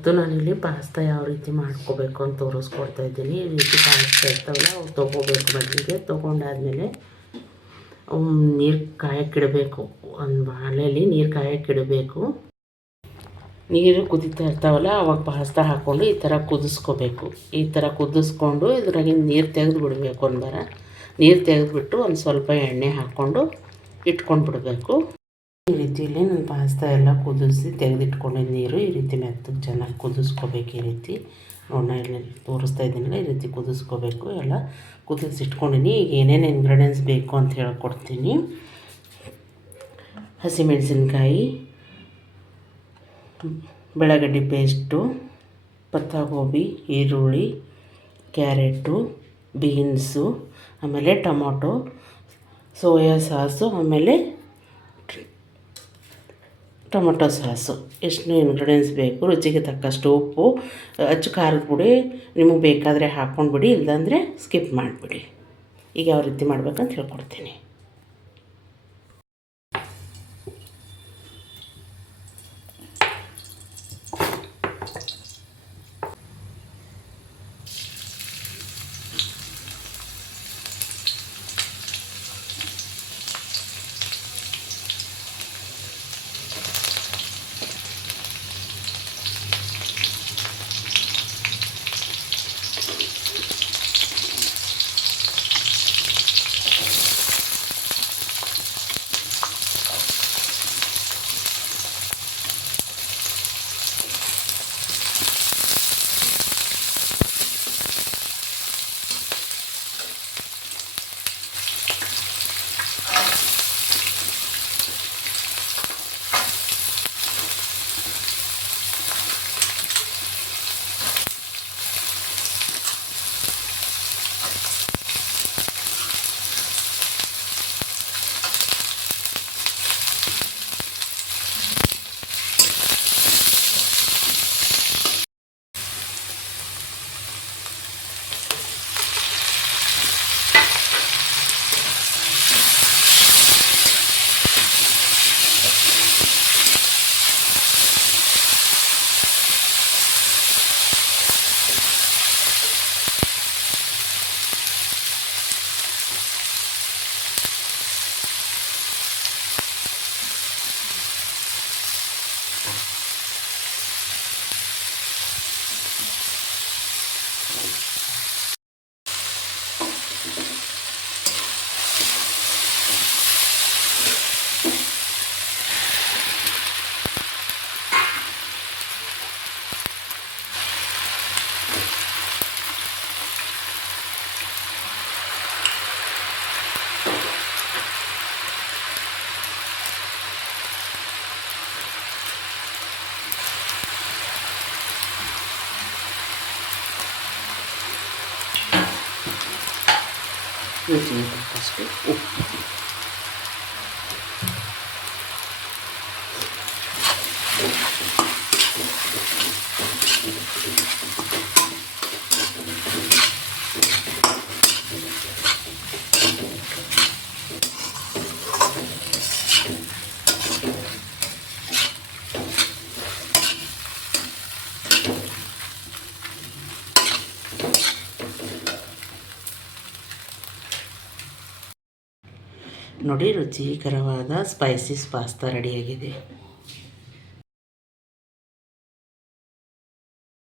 ಇವತ್ತು ನಾನಿಲ್ಲಿ ಪಾಸ್ತಾ ಯಾವ ರೀತಿ ಮಾಡ್ಕೋಬೇಕು ಅಂತ ತೋರಿಸ್ಕೊಡ್ತಾ ಇದ್ದೀನಿ. ಈ ರೀತಿ ಪಾಸ್ತಾ ಇರ್ತಾವಲ್ಲ ಅವು ತೊಗೋಬೇಕು. ಮೊದಲಿಗೆ ತೊಗೊಂಡಾದ್ಮೇಲೆ ನೀರು ಕಾಯಕ್ಕಿಡಬೇಕು. ಒಂದು ಬಾಣಲೆಯಲ್ಲಿ ನೀರು ಕಾಯಕ್ಕಿಡಬೇಕು. ನೀರು ಕುದೀತಾ ಇರ್ತಾವಲ್ಲ ಅವಾಗ ಪಾಸ್ತಾ ಹಾಕ್ಕೊಂಡು ಈ ಥರ ಕುದಿಸ್ಕೋಬೇಕು. ಈ ಥರ ಕುದಿಸ್ಕೊಂಡು ಇದ್ರಾಗಿನ ನೀರು ತೆಗೆದು ಬಿಡಬೇಕು. ಒಂದು ಬರ ನೀರು ತೆಗೆದುಬಿಟ್ಟು ಒಂದು ಸ್ವಲ್ಪ ಎಣ್ಣೆ ಹಾಕ್ಕೊಂಡು ಇಟ್ಕೊಂಡು ಬಿಡಬೇಕು. ಈ ರೀತಿಯಲ್ಲಿ ನಾನು ಪಾಸ್ತಾ ಎಲ್ಲ ಕುದಿಸಿ ತೆಗೆದಿಟ್ಕೊಂಡಿದ್ದ ನೀರು ಈ ರೀತಿ ಮೆತ್ತಗೆ ಚೆನ್ನಾಗಿ ಕುದಿಸ್ಕೋಬೇಕು. ಈ ರೀತಿ ನೋಡೋಣ ಇಲ್ಲಿ ತೋರಿಸ್ತಾ ಇದ್ದೀನಲ್ಲ, ಈ ರೀತಿ ಕುದಿಸ್ಕೋಬೇಕು. ಎಲ್ಲ ಕುದಿಸಿಟ್ಕೊಂಡಿನಿ. ಈಗ ಏನೇನು ಇಂಗ್ರೀಡಿಯೆಂಟ್ಸ್ ಬೇಕು ಅಂತ ಹೇಳ್ಕೊಡ್ತೀನಿ. ಹಸಿಮೆಣಸಿನ್ಕಾಯಿ, ಬೆಳಗಡ್ಡಿ ಪೇಸ್ಟು, ಪತ್ತಾಗೋಬಿ, ಈರುಳ್ಳಿ, ಕ್ಯಾರೆಟು, ಬೀನ್ಸು, ಆಮೇಲೆ ಟೊಮೊಟೊ, ಸೋಯಾ ಸಾಸು, ಆಮೇಲೆ ಟೊಮೊಟೊ ಸಾಸು. ಎಷ್ಟು ಇಂಗ್ರೀಡಿಯೆಂಟ್ಸ್ ಬೇಕು. ರುಚಿಗೆ ತಕ್ಕಷ್ಟು ಉಪ್ಪು, ಅಚ್ಚು ಖಾರದ ಪುಡಿ ನಿಮಗೆ ಬೇಕಾದರೆ ಹಾಕ್ಕೊಂಡ್ಬಿಡಿ, ಇಲ್ಲಾಂದರೆ ಸ್ಕಿಪ್ ಮಾಡಿಬಿಡಿ. ಈಗ ಯಾವ ರೀತಿ ಮಾಡ್ಬೇಕಂತ ಹೇಳ್ಕೊಡ್ತೀನಿ. ರುಚಿಗೆ ತಕ್ಕಷ್ಟು ಉಪ್ಪು. ನೋಡಿ, ರುಚಿಕರವಾದ ಸ್ಪೈಸೀಸ್ ಪಾಸ್ತಾ ರೆಡಿಯಾಗಿದೆ.